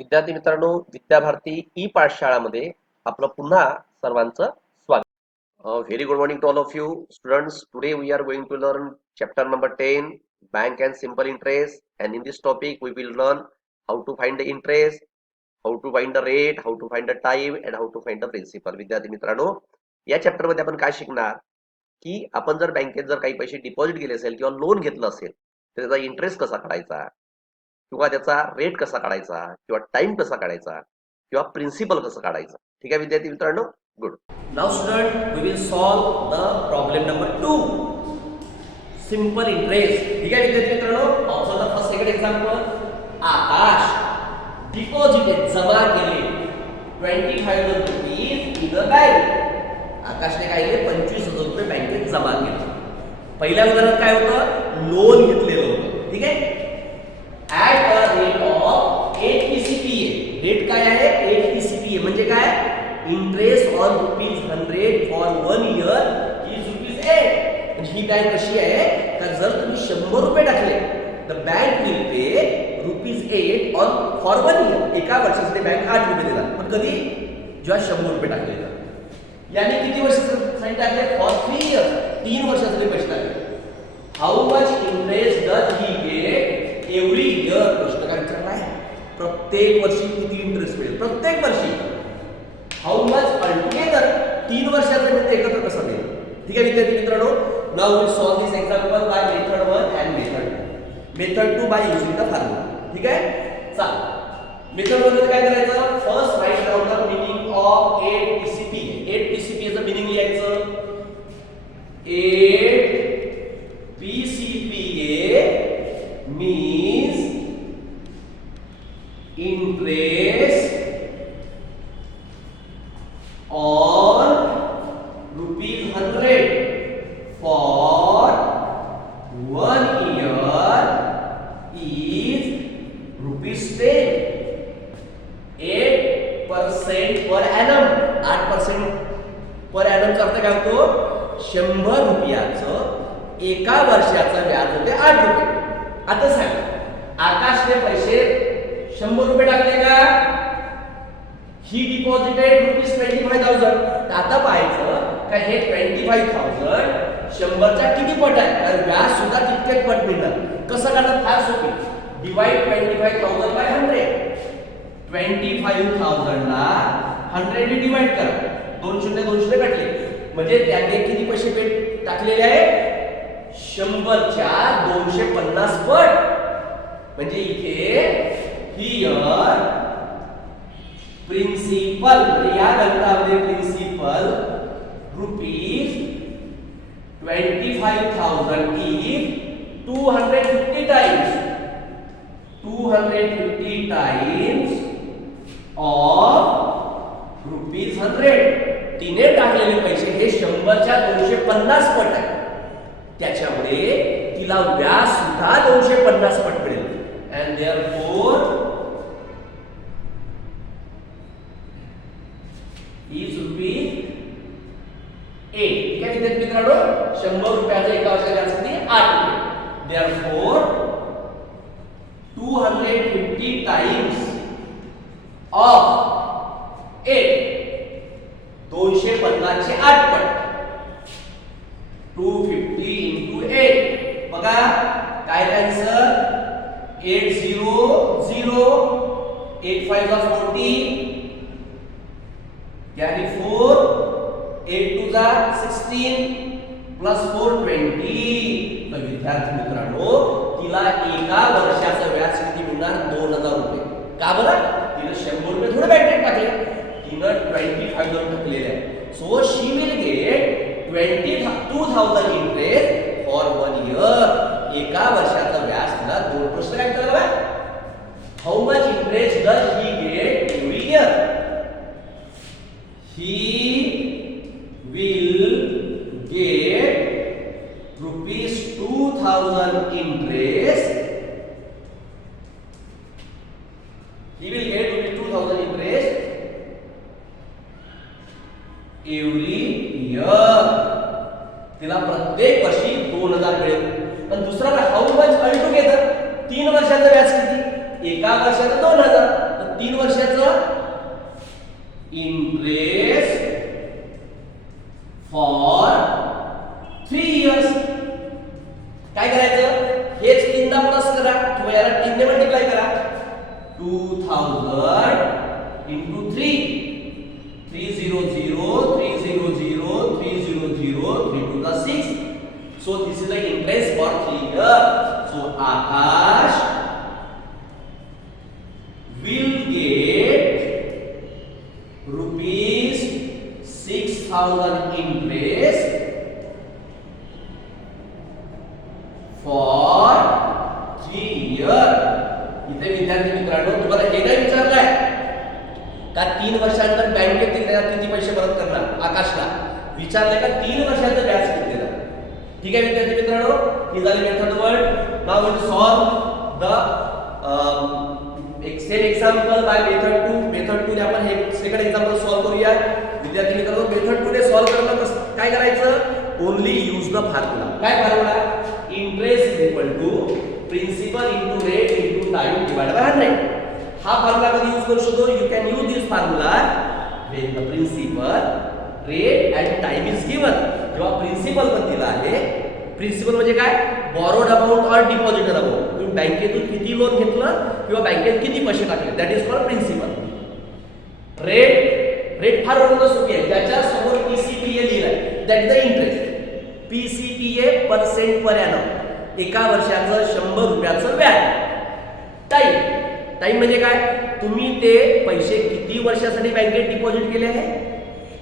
विद्यार्थी मित्रांनो, विद्याभारती ई पाठशाळामध्ये आपलं पुन्हा सर्वांचं स्वागत. Very good morning to all of you students. Today we are going to learn chapter number 10, bank and simple interest, and in this topic we will learn how to find the interest, how to find the rate, how to find the time, and how to find the principal. विद्यार्थी मित्रांनो, या chapter मध्ये आपण काय शिकणार की आपण जर बँकेत जर काही पैसे डिपॉझिट केले असेल किंवा लोन घेतलं असेल तर त्याचा इंटरेस्ट कसा काढायचा किंवा त्याचा रेट कसा काढायचा किंवा टाइम कसा काढायचा किंवा प्रिन्सिपल कसं काढायचं. ठीक आहे विद्यार्थी मित्रांनो, good. Now student, we will solve the problem number 2, simple interest. ठीक आहे विद्यार्थी मित्रांनो, observe the first second example. Akash deposited जमा केले 25,000 रुपीज इन द बँक. आकाशने काय केले 25,000 रुपये बँकेत जमा केले. पहिल्या उदाहरणात काय होतं, लोन घेतलेलं होतं. ठीक आहे, at a rate of 8 PCPA. Rate काय आहे 8 PCPA म्हणजे काय, interest on ₹100 for 1 year is ₹8. म्हणजे ही बँक कशी आहे तर जर तुम्ही 100 रुपये टाकले तर bank will pay ₹8 on for 1 year. एका वर्षासाठी बँक 8 रुपये देतात. पण कधी, जेव्हा 100 रुपये टाकले तर याने किती वर्षासाठी टाकले, फॉर 3 इयर्स, 3 वर्षासाठी पैसे टाकले. How much interest does he get every year. प्रश्न काय विचारला आहे, प्रत्येक वर्षी किती इंटरेस्ट मिळेल, प्रत्येक वर्षी. हाऊ मच ऑलटुगेदर, 3 वर्षाचे म्हणजे एकत्र कसं मिळेल. ठीक आहे विद्यार्थी मित्रांनो, now we solve this example by method 1 and method 2 by using the formula. ठीक आहे, चला मेथड 1 मध्ये काय करायचं, first write down the meaning of 8 PCPA. 8 PCPA चं मीनिंग लिहायचं. 8 PCPA means interest on ₹100 for 1 year is ₹10. 8% per annum. 8% per annum करता काय होतो, 100 रुपयाचं एका वर्षाचं व्याज होते 8 रुपये. आता सांग, आकाशने पैसे 100 रुपये टाकले का, ही डिपॉझिटेड ₹25,000. आता पाहायचं का हे 25,000 100च्या किती पट आहे, तर व्याज सुद्धा तितकेच पट मिळणार. कसं करणार, फार सोपी, डिवाइड 25,000 बाय 100. 25,000 ला 100 ने डिवाइड करा, 2 शून्य 2 शून्य काढले म्हणजे त्याने किती पैसे पेट टाकलेले आहे, 100च्या 250 पट. म्हणजे इथे हियर प्रिन्सिपल, म्हणजे या गणितामध्ये principal ₹25,000 is 250 times. 250 times of ₹100. तिने टाकलेले पैसे हे 100च्या 250 पट आहे. त्याच्यामुळे तिला व्याज सुद्धा 250 पट मिळेल. And therefore is ₹8. ठीक आहे विद्यार्थी मित्रांनो, 100 रुपयाचं एका वर्षाच्या व्याजासाठी 8 रुपये. देअरफॉर 250 टाइम्स ऑफ 8, 250 चे 8 पट, 250 into 8. बघा काय answer, 800, 8 5 are 40, carry 4, 8 2 are 16 plus 4 20. तर विद्यार्थी मित्रांनो, तिला एका वर्षाचं व्याज किती मिळणार, 2,000 रुपये. का बरं, तिने 100 रुपये थोडे बँकेत टाकले, तिनं 25,000 टाकलेले आहे. So she will get 22,000 interest for 1 year. एका वर्षाचं व्याज तिला 2. प्रश्न काय विचारला, how much interest does he get every year. He will get ₹2,000 interest. He will get ₹2,000 interest every year. तिला प्रत्येक वर्षी 2,000 मिळेल. पण दुसरा हाऊ मच ऑल टुगेदर, 3 वर्षाचं व्याज किती, एका वर्षाचं 2,000, तर 3 2000 into 3, 300, 300, 300, 3 to the 6. So this is the interest for 3 years. So Akash will get rupees 6,000 interest for 3 years. इथे विद्यार्थी मित्रांनो तुम्हाला हे नाही विचारलंय का 3 वर्षानंतर बँकेतील त्याला किती पैसे परत करणार आकाशला विचारलंय का 3 वर्षाचं व्याज किती देणार. ठीक आहे विद्यार्थी मित्रांनो ही झाली method 1. Now we solve the same example by method 2. Method 2 ने आपण हे सेकंड एक्झाम्पल सॉल्व करूया. विद्यार्थी मित्रांनो मेथड 2 ने सॉल्व करणं कसं काय करायचं ओनली यूज द फॉर्म्युला. काय formula interest is equal to principal into rate into time divided by 100. हा फॉर्म्युला कधी यूज करू शकतो you can use this formula when the principal rate and time is given. जेव्हा principal पण दिला आहे principal म्हणजे काय बॉरोड अमाउंट और डिपॉझिटेड अमाउंट तुम्ही बँकेतून किती लोन घेतलं किंवा बँकेत किती पैसे टाकले that is called principal. Rate फार ओळखणं सोपी आहे ज्याच्या समोर पीसीपीए लिहिलाय that is the interest. PCPA percent per annum एका वर्षाचं 100 रुपयाचं व्याज. टाइम म्हणजे काय तुम्ही ते पैसे किती वर्षासाठी बँकेत डिपॉझिट केले आहे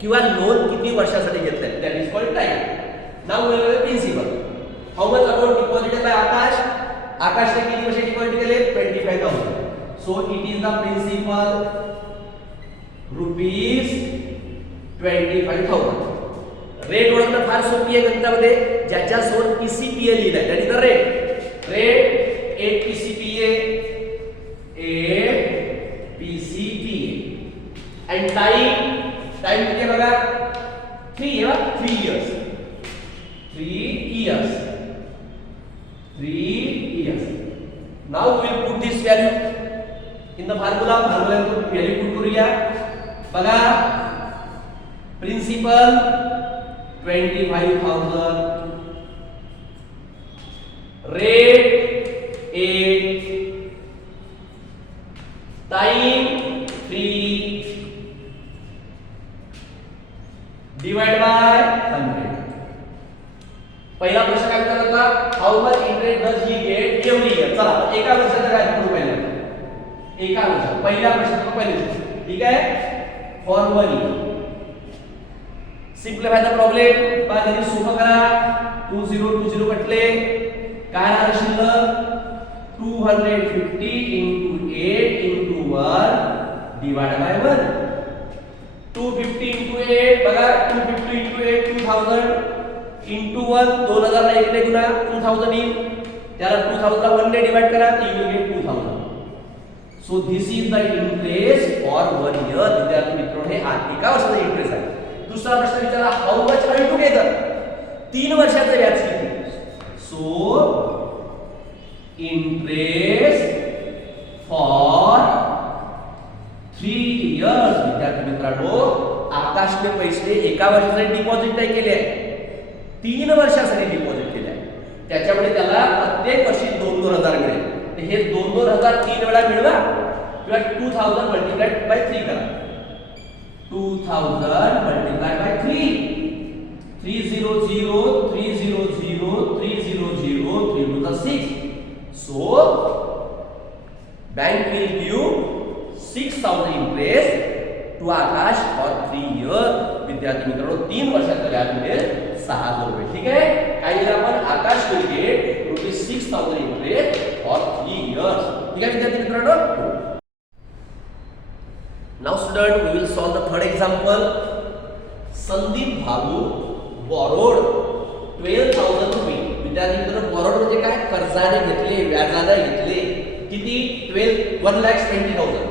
किंवा लोन किती वर्षासाठी घेतले that is called time. Now we will principal how much amount deposited by आकाशने किती पैसे डिपॉझिट केले 25,000. So it is the principal rupees 25,000. Rate ओळखणं फार सोपी आहे गणितामध्ये ज्याच्या समोर पीसीपीए लिहिलाय that is the rate. 8 PCPA 8 PCPA and time किती बघा 3 years 3 years. Now we will put this value in the formula. Formula to value put करूया. बघा principal 25,000 rate 8 time 3 divide by 100. पहिला प्रश्न काय विचारला होता how much interest does he get every year. चला एका वर्षाचं काय करू पहिला एका वर्षात पहिला प्रश्न पहिले ठीक आहे for 1 year. Simplify the problem बघा जरी सोपं करा 20 कटले काय राहणार शिल्लक 250 into 8 into 1 divided by 1. 250 into 8 बघा 250 into 8 2000 into 1 2000 ला 1 ने गुणा 2000 येईल त्याला 2000 ला 1 ने डिवाइड करा तर you will get 2000. So this is the interest for 1 year. विद्यार्थी मित्रांनो हे एका वर्षाचा इंटरेस्ट आहे. दुसरा प्रश्न विचारा हाऊ मच ऑल टुगेदर 3 वर्षाचं व्याज किती. So interest for 3 years. विद्यार्थी मित्रांनो आकाशने पैसे एका वर्षासाठी डिपॉझिट नाही केले आहे 3 वर्षासाठी डिपॉझिट केले आहे त्याच्यामुळे त्याला प्रत्येक वर्षी 2,000 मिळेल. हे 2,000 3 वेळा मिळवा किंवा 2000 मल्टिप्लाइड बाय 3 करा. 2000 multiplied by 3 300 300 300 3 to the 6. So bank will give 6,000 interest to Akash for 3 years. विद्यार्थी मित्रांनो 3 वर्षाचं व्याज मिळेल 6,000 रुपये. ठीक आहे काय दिलं आपण आकाश will get ₹6,000 interest for 3 years. ठीक आहे विद्यार्थी मित्रांनो. Now student we will solve the third example. Sandeep भाऊ borrowed 12,000 रुपये. विद्यार्थी मित्रांनो borrowed म्हणजे काय कर्जाने घेतले व्याजाने घेतले किती 1,20,000.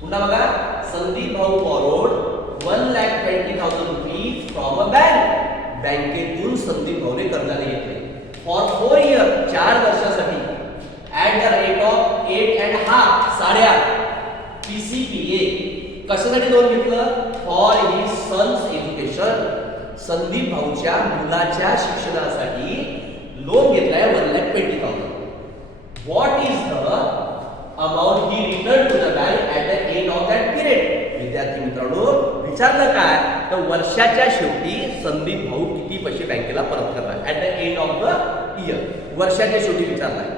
पुन्हा बघा संदीप भाऊ borrowed 1,20,000 rupees from a bank. बँकेतून संदीप भाऊने कर्जाने घेतले फॉर 4 इयर 4 वर्षासाठी at the rate of 8.5 8.5 PCPA. कशासाठी लोन घेतलं for his sons education. Sandeep भाऊच्या मुलाच्या शिक्षणासाठी लोन घेतलाय 1,20,000. What is the amount he end of that period. विद्यार्थी मित्रांनो, विचारलं काय तर वर्षाच्या शेवटी संदीप भाऊ किती पैसे बँकेला परत करणार at the end of the year. वर्षाच्या शेवटी विचारलाय.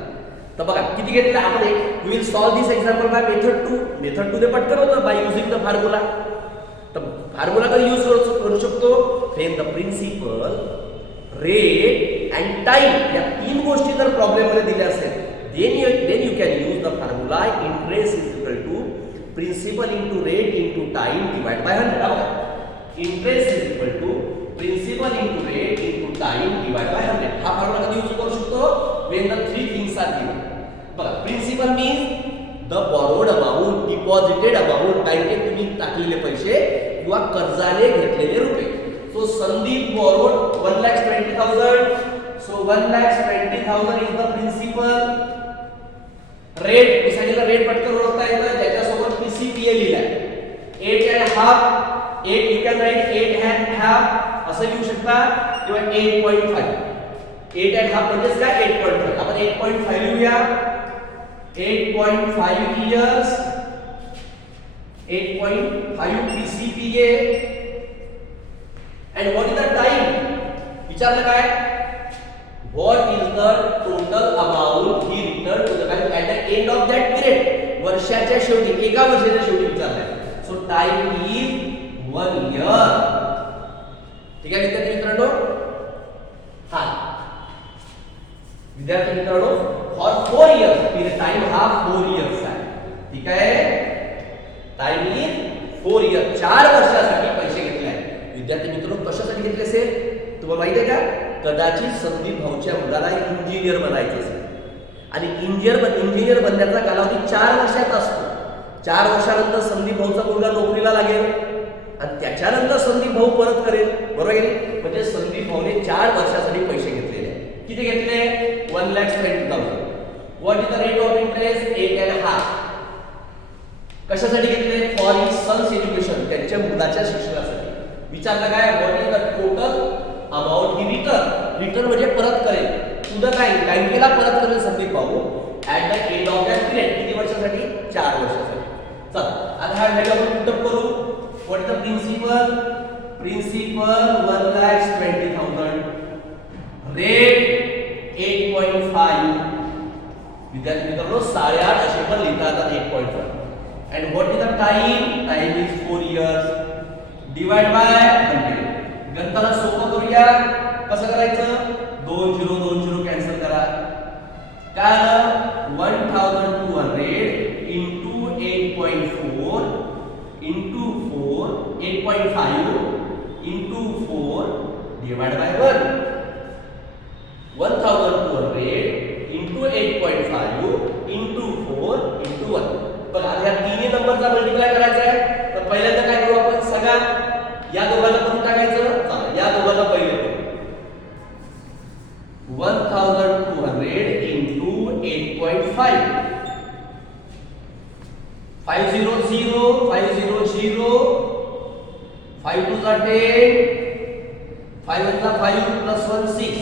तर बघा किती घेतलं आपण. एक we will solve this example by method 2. Method 2 ते पटकन होतं बाय युजिंग द फॉर्म्युला. तर फॉर्म्युला कधी यूज करू शकतो when the principal, rate and time या तीन गोष्टी जर प्रॉब्लेम मध्ये दिल्या असेल then you can use the formula interest is equal to principal into rate into time divided by 100. बघा interest is equal to principal into rate into time divided by 100. हा formula कधी यूज करू शकतो when the three things are given. बघा principal means the borrowed amount, deposited amount, बँकेत तुम्ही टाकलेले पैसे किंवा कर्जाने घेतलेले रुपये. So Sandeep borrowed 1,20,000. So 1,20,000 is the principal. Rate सांगितलं, रेट पटकन ओळखता येतं त्याच्यासोबत पीसीपीए लिहिलाय 8.5. 8 यू कॅन राईट 8.5 असं लिहू शकता किंवा 8.5. 8.5 म्हणजेच काय 8.5. आपण 8.5 लिहूया. 8.5 years, 8.5 PCPA. And what is the time. विचारलं काय what is the total amount he returned to the bank at the end of that period. वर्षाच्या शेवटी, एका वर्षाच्या शेवटी विचारलाय. So time is 1 year. ठीक आहे विद्यार्थी मित्रांनो. हा विद्यार्थी मित्रांनो फॉर 4 years पीरियड टाइम हा 4 years आहे. ठीक आहे. Time is 4 years. 4 वर्षासाठी पैसे घेतले आहे. विद्यार्थी मित्रांनो कशासाठी घेतले असेल तुम्हाला माहिती आहे का. कदाचित संदीप भाऊच्या मुलाला इंजिनियर बनायचं असेल आणि इंजिनियर बनण्याचा कालावधी 4 वर्षाचा असतो. 4 वर्षानंतर संदीप भाऊचा मुलगा नोकरीला लागेल आणि त्याच्यानंतर संदीप भाऊ परत करेल. बरोबर आहे. म्हणजे संदीप भाऊने 4 वर्षासाठी पैसे घेतलेले. किती घेतले 1,20,000. What is the rate of interest 8.5. कशासाठी घेतले फॉर हिज सन्स एज्युकेशन, त्यांच्या मुलाच्या शिक्षणासाठी. विचारलं काय what is the total amount he return म्हणजे परत करेल टू द बँक, बँकेला परत करेल संदीप भाऊ at the end of that period. किती वर्षासाठी 4 वर्षासाठी. चला आता हा व्हॅल्यू आपण पुट अप करू. What is the principal 1,20,000. Rate 8.5. विद्यार्थी मित्रांनो 8.5 असे पण लिहिता येतात 8.5. And what is the time is 4 years divide by 100. गणिताला सोपं करूया. कसं करायचं 2 0 2 0 कॅन्सल करा. काय आलं 1,200 into 8.4 into 4 8.5 into 4 divided by 1. 1,200 into 8.5 into 4 into 1. बघा आता ह्या तिन्ही नंबरचा मल्टिप्लाय करायचा आहे. तर पहिल्यांदा काय करू आपण सगळा या दोघांना करून टाकायचं. या दोघांना पहिले 1,200 into 8.5. 500 500 5 2 10 5 1 5 plus 1 6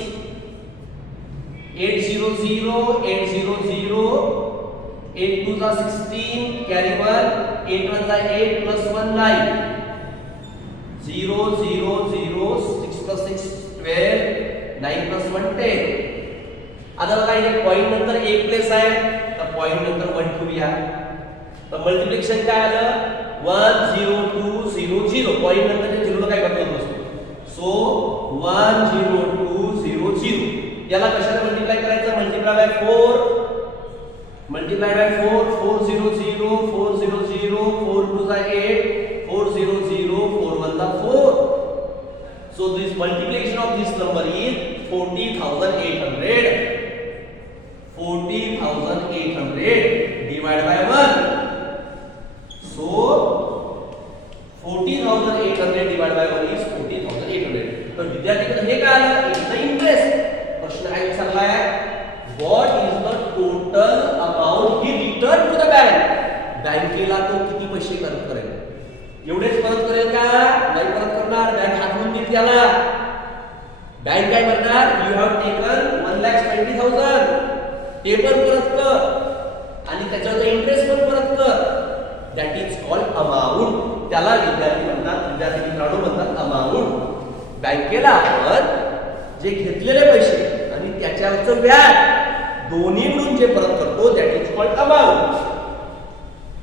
800 800 8 2 16 carry 1 8 1 8 plus 1 9 0 0 0 6 plus 6 12 9 plus 1 10. आता बघा इथे पॉइंट नंतर एक प्लेस आहे तर पॉइंट नंतर 1 ठेवूया. तर मल्टिप्लिकेशन काय आलं 1 0 2 0 0. पॉइंट नंतर 0 ला काय बदलत नसतो. सो 1 0 2 0 0. याला कशाने मल्टिप्लाय करायचं multiply by 4 multiply by 4 4 0 0 4 0 0 4 2 8 4 0 0 4 1 4. So this multiplication of this number is 40,800. 40,800 divided by 1. So 40,800 divided by 1 is 40,800. तर विद्यार्थी हे काय आलं इज द इंटरेस्ट. प्रश्न काय विचारलाय what is the total amount he return to the bank. बँकेला तो किती पैसे परत करेल. एवढेच परत करेल का नाही परत करणार. बँक हातून देत त्याला. बँक काय म्हणणार यू हॅव टेकन 1,20,000 ते पण परत कर आणि त्याच्यावर इंटरेस्ट पण परत कर. दॅट इज कॉल्ड त्याला विद्यार्थी मित्रांनो म्हणतात अमाऊंट. बँकेला आपण जे घेतलेले पैसे आणि त्याच्यावरचं व्याज दोन्ही मिळून जे परत करतो दॅट इज कॉल्ड अमाऊंट.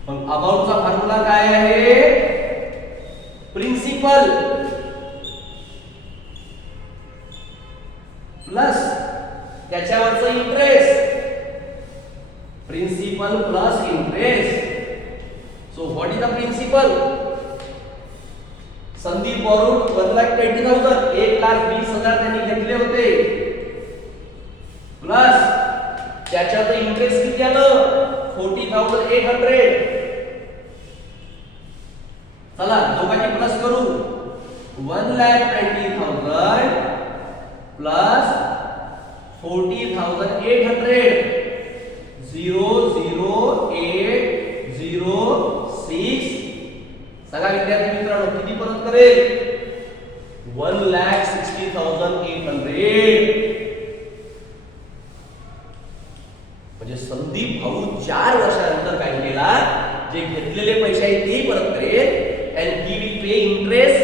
मग अमाऊंटचा फॉर्म्युला काय आहे? प्रिन्सिपल प्लस त्याच्यावरचं interest. Principal plus interest. So what is the principal? Sandeep borrowed 1,20,000, 1,20,000 त्यांनी घेतले होते, प्लस त्याच्यात इंटरेस्ट किती आलं? 40,800. चला दोघांची प्लस करू. 1,20,000 प्लस 40,800 00806. सगळा विद्यार्थी मित्रांनो किती परत करेल? 1,60,800. म्हणजे संदीप भाऊ 4 वर्षानंतर बँकेला जे घेतलेले पैसे आहेत ते परत करेल. And he will pay interest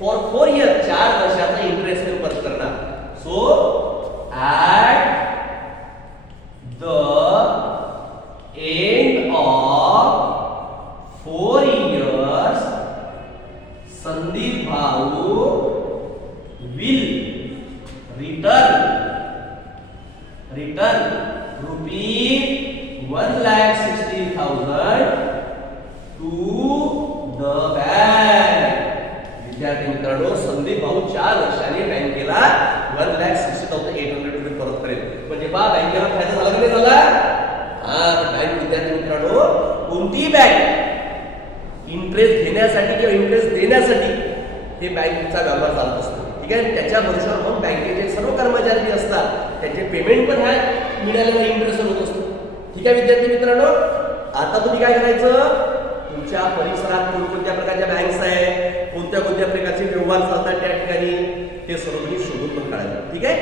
for 4 year. 4 वर्षाचा इंटरेस्ट परत करणार. So at the end of 4 years Sandeep भाऊ will return rupees 1,60,000 to the bank. विद्यार्थी मित्रांनो संदीप भाऊ 4 वर्षांनी बँकेला 1,60,800 रुपये परत करेल. म्हणजे बा बँकेला फायदा झाला की नाही झाला? बँक विद्यार्थी मित्रांनो कोणतीही बँक इंटरेस्ट घेण्यासाठी किंवा इंटरेस्ट देण्यासाठी हे बँकेचा व्यवहार चालत असतो. ठीक आहे. त्याच्या भरोशावर मग बँकेचे सर्व कर्मचारी असतात त्याचे पेमेंट पण ह्या मिळालेल्या इंटरेस्ट होत असतो. ठीक आहे विद्यार्थी मित्रांनो. आता तुम्ही काय करायचं? तुमच्या परिसरात कोणकोणत्या प्रकारच्या बँक्स आहे, कोणत्या प्रकारचे व्यवहार चालतात त्या ठिकाणी ते सर्व तुम्ही शोधून पण काढायचं. ठीक आहे.